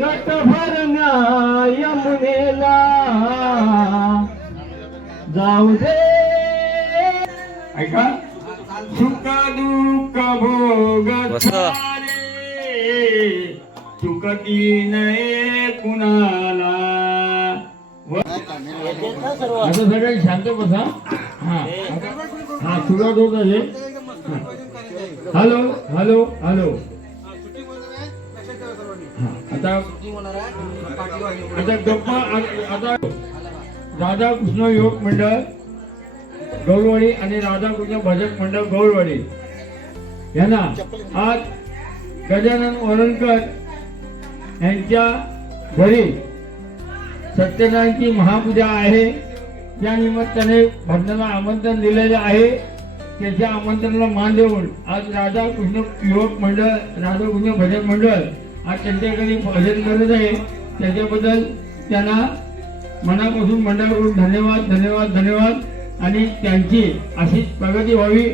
गट भरण्या यमुनेला जाऊ दे. ऐका, सुख दुःख भोग सारे चुकती नये कुणाला. आता सगळे शांत बसा. हा सुरुवात होत आहे. Hello hello hello. आता गप्पा. आता राधाकृष्ण योग मंडळ गौरवाडी आणि राधाकृष्ण भजन मंडळ गौरवाडी यांना आज गजानन वरणकर यांच्या घरी सत्यनारायणची महापूजा आहे. त्या निमित्ताने भजनाला आमंत्रण दिलेले आहे. त्याच्या आमंत्रणाला मान देऊन आज राधाकृष्ण युवक मंडळ राधाकृष्ण भजन मंडळ आज त्यांच्या घरी भजन करत आहे. त्याच्याबद्दल त्यांना मनापासून मंडळाकडून धन्यवाद धन्यवाद धन्यवाद. आणि त्यांची अशीच प्रगती व्हावी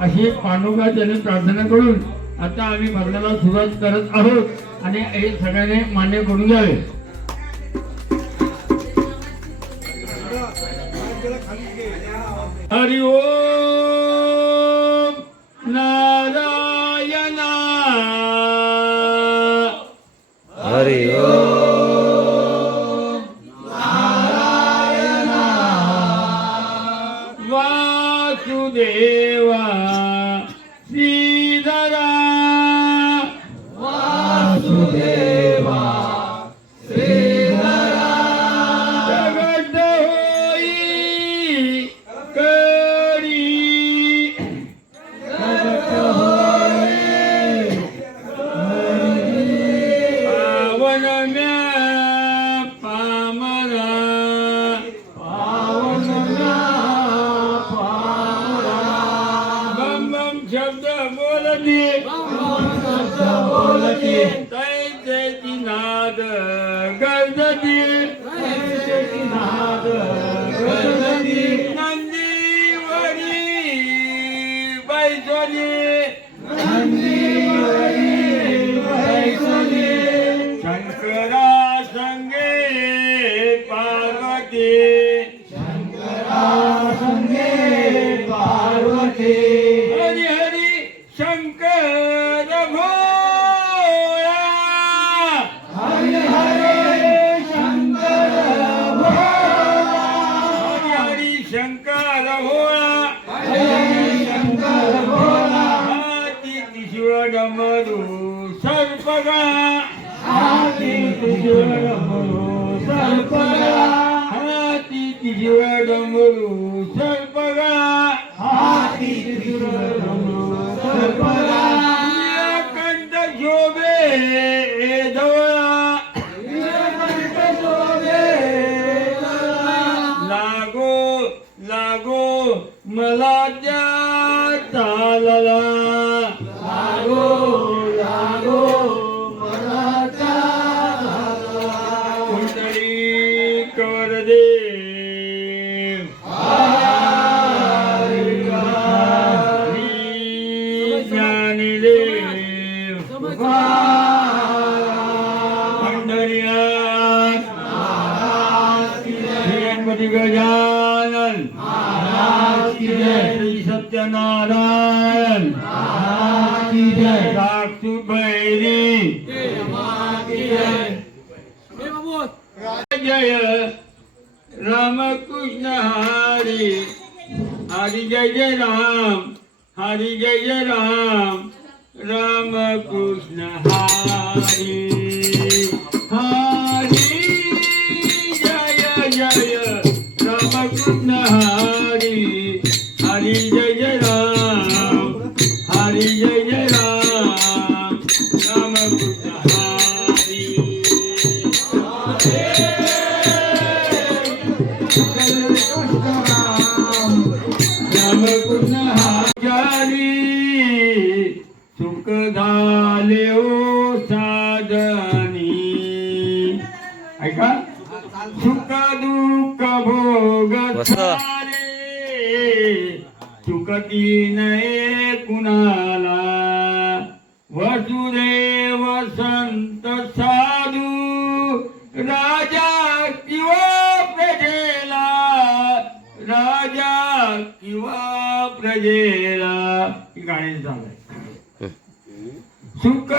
अशी पांडुरंगा त्यांनी प्रार्थना करून आता आम्ही भजनाला सुरुवात करत आहोत आणि हे सगळ्यांनी मान्य करून घ्यावे. हरि ओम नारायण हरि ओम नारायण वासुदेवा श्रीधरा वासुदेवा श्रीधरा जगत होई करी जगत होई पावन म्या पामरा पावन म्या पामरा बम बम शब्द बोलती तैसेची नाद गरजती तैसेची नाद गरजती नंदीवरी बैसोली नंदीवरी बैसोली शंकरा संगे पार्वती शंकरा संगे पार्वती हरी हरी शंकर भोळा हरी हरी शंकर भोळा हरी हरी शंकर भोळा हरी हरी शंकर भोळा हाती त्रिशूळ डमरू सर्पगा हाती त्रिशूळ डमरू सर्पगा हाती त्रिशूळ डमरू सर्पगा हाती त्रिशूळ डमरू सर्पगा कंठ शोभे धवळा कंठ शोभे लागो लागो मला त्या तालाला लागो लागो मला त्या कुंडली कवर दे गजानन श्री सत्यनारायण साक्षी भैरी जय रामकृष्ण हरी हरी जय जय राम हरी जय जय राम रामकृष्ण हरी हरी जय जय रामकृष्ण हरी हरी जय जय राम हरी जय जय राम रामकृष्ण हरी रामकृष्ण हरी सुख झाले ओ साधनी. ऐका, सुख दुःख भोग सारे चुकती नये कुणाला. वसुदेव संत साधू राजा किंवा प्रजेला, राजा किंवा प्रजेला. ही गाण्याची चाल आहे. सुख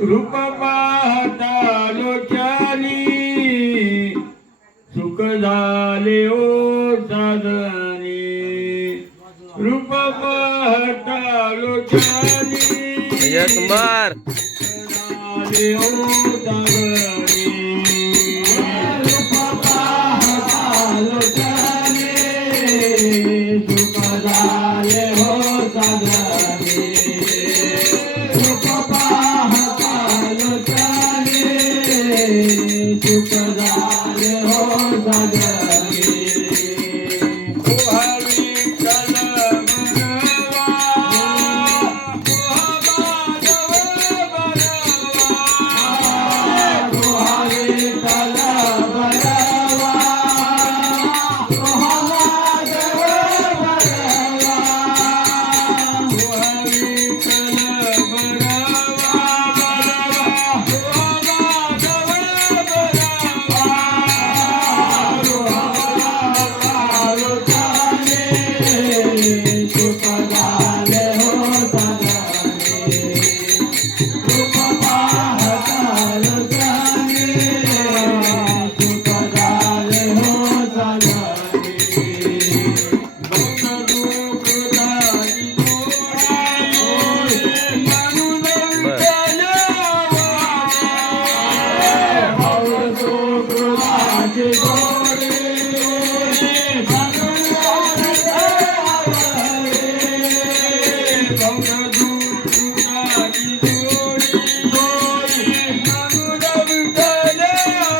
रूप पाहता लोचनी, सुख झाले ओ साधनी. रूप पाहता लोचनी, कुंभार झाले ओ साधनी. रूप पाहता लोचनी, सुख झाले हो साधनी. रूप पाहता लोचनी, सुख झाले हो साधनी. हरी कल बरवा, माधव बरवा. हरी कल बरवा, माधव बरवा. हरी कल बरवा, माधव बरवा. सुख झाले हो साधनी. रूप पाहता लोचनी, सुख झाले हो साधनी. भक्त दुःख दारी जोडी, म्हणून विठ्ठल वाणे.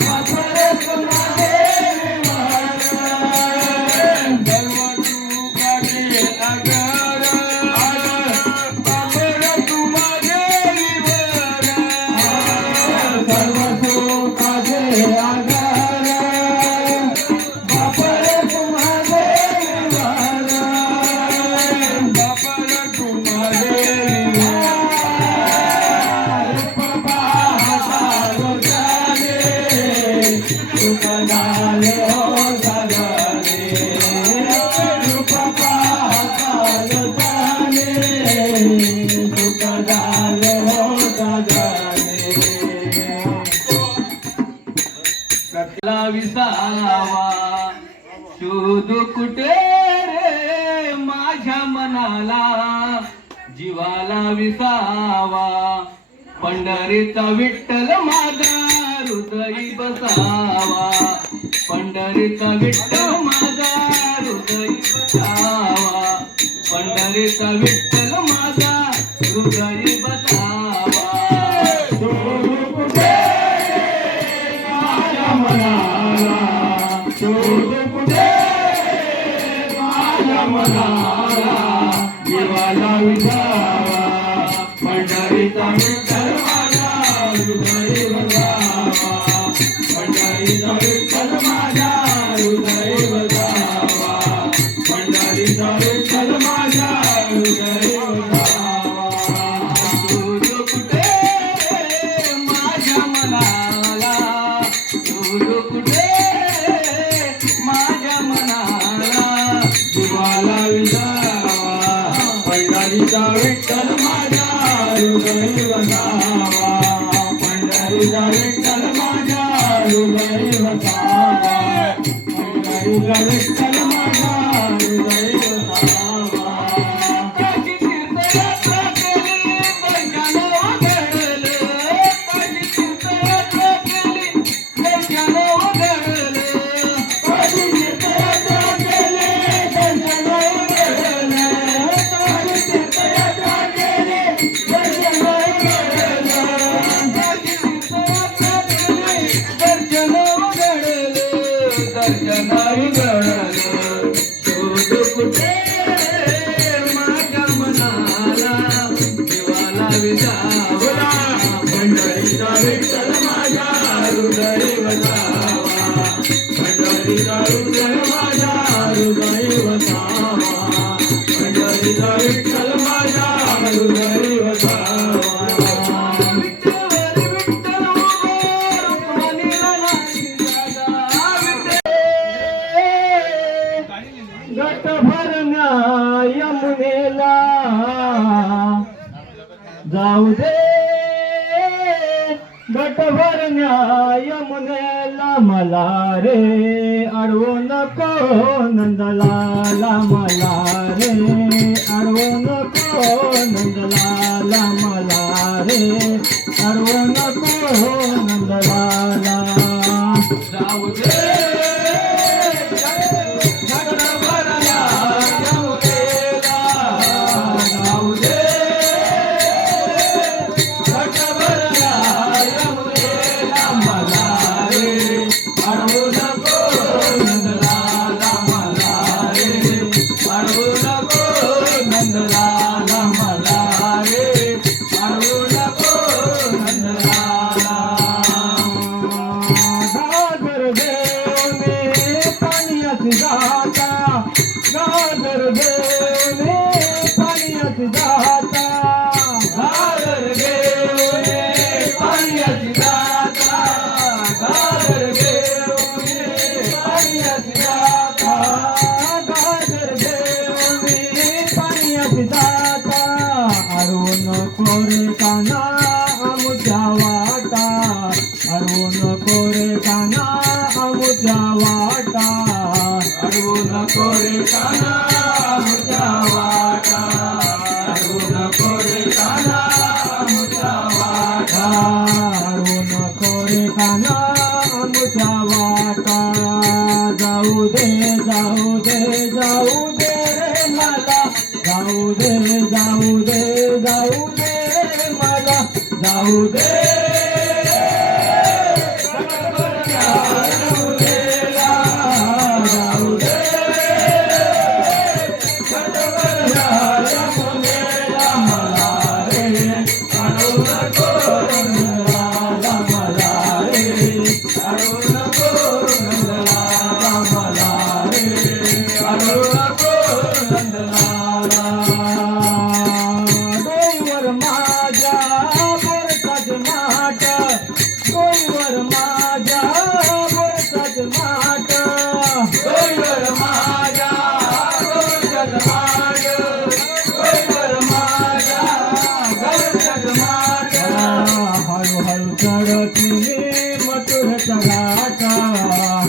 भक्त दुःख दारी जोडी, म्हणून विसावा शोध कुठे रे माझ्या मनाला, जीवाला विसावा. पंढरीचा विठ्ठल माझा हृदयी बसावा. पंढरीचा विठ्ठल माझा हृदयी बसावा. पंढरीचा विठ्ठल माझा हृदयी बसावा. शोध कुठे माझ्या मनाला, जीवाला विसावा. पंढरीचा विठ्ठल माझा हृदयी बसावा. पंढरीचा विठ्ठल माझा हृदयी बसावा. पंढरीचा विठ्ठल माझा हृदयी बसावा. शोध कुठे माझ्या मनाला, शोध कुठे माझ्या मनाला, जीवाला विसावा. पंढरीचा विठ्ठल माझ्या हृदयी बसावा. पंढरीचा विठ्ठल माझ्या हृदयी बसावा. पंढरीचा विठ्ठल माझ्या हृदयी बसावा. त्याची तीर्थयात्रा केली त्यांच्या नावाघडलं. त्याची तीर्थयात्रा केली त्यांच्या नावाघडलं. त्याची तीर्थयात्रा केली त्यांच्या नावाघडलं. कुठे माझ्या मनाला देवाला विसावला पंढरीचा विठ्ठल माझ्या हृदय वसावा पंढरीचा विठ्ठल माझ्या हृदय वसावा पंढरीचा विठ्ठल माझ्या हृदय वसावा गट भरण्या यमुनेला जाऊ दे गट भरण्या यमुनेला मला रे अडवू नको नंदलाला मला रे अडवू नको नंदलाला मला रे अडवू नको नंदलाला जाऊ दे गाजर देवने पाण्यात जाता गाजर देवने पाण्यात जाता गाजर देवने पाण्यात जाता गाजर देवने पाण्यात जाता अरुण कोरे काना आमुच्या वाटा अरुण कोरे काना आमुच्या वाटा अरुण कोरे काना आमुच्या वाटा अरुण कोरे काना आमुच्या वाटा अरुण कोरे काना आमुच्या वाटा जाऊ दे जाऊ दे जाऊ दे रे मला जाऊ दे जाऊ दे जाऊ दे रे मला जाऊ दे हळूहळू चढते मी मथुरेचा घाट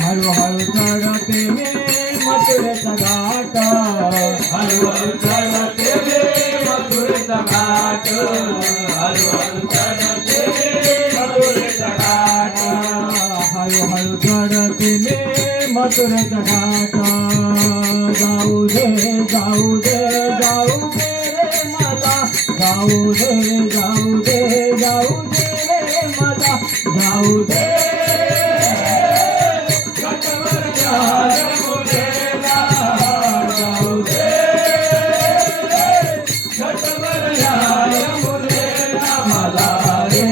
हळूहळू चढते मी मथुरेचा घाट हळूहळू चढते मी मथुरेचा घाट हळूहळू चढते मी मथुरेचा घाट हळूहळू चढते मी मथुरेचा घाट जाऊ दे जाऊ दे जाऊ दे रे मला जाऊ दे जाऊ दे जाऊ दे रे मला जाऊ दे जाऊ दे मला रे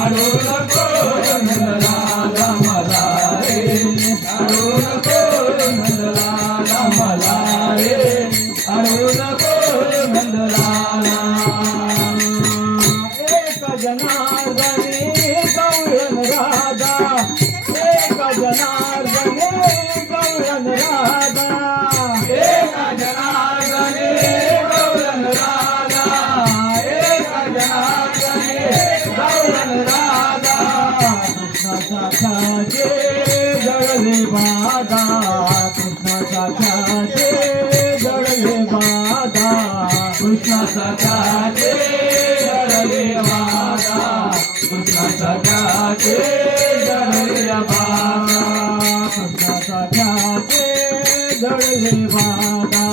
अडू नको नंदलाला मला रे अडू नको नंदलाला मला रे अडू नको नंदलाला एक जनार्दने गौरन राधा एक जनार्दने गौरन राधा एक जनार्दने गौरन राधा एक जनार्दने गौरन राधा कृष्णाचा छाजे जळले बाधा कृष्णाचा छाजे जळले बाधा कृष्णाचा छाजे जळले बाधा कृष्णाचा छाजे जळले बाधा कृष्णाचा छाजे जळले बाधा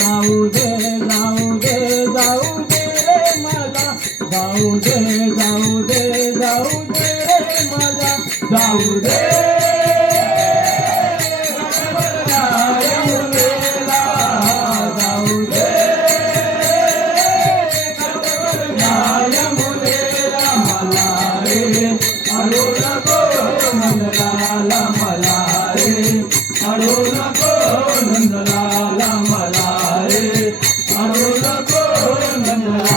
जाऊ दे जाऊ दे जाऊ दे रे मला जाऊ दे जाऊ दे जाऊ दे रे मला जाऊ दे अमृत कोण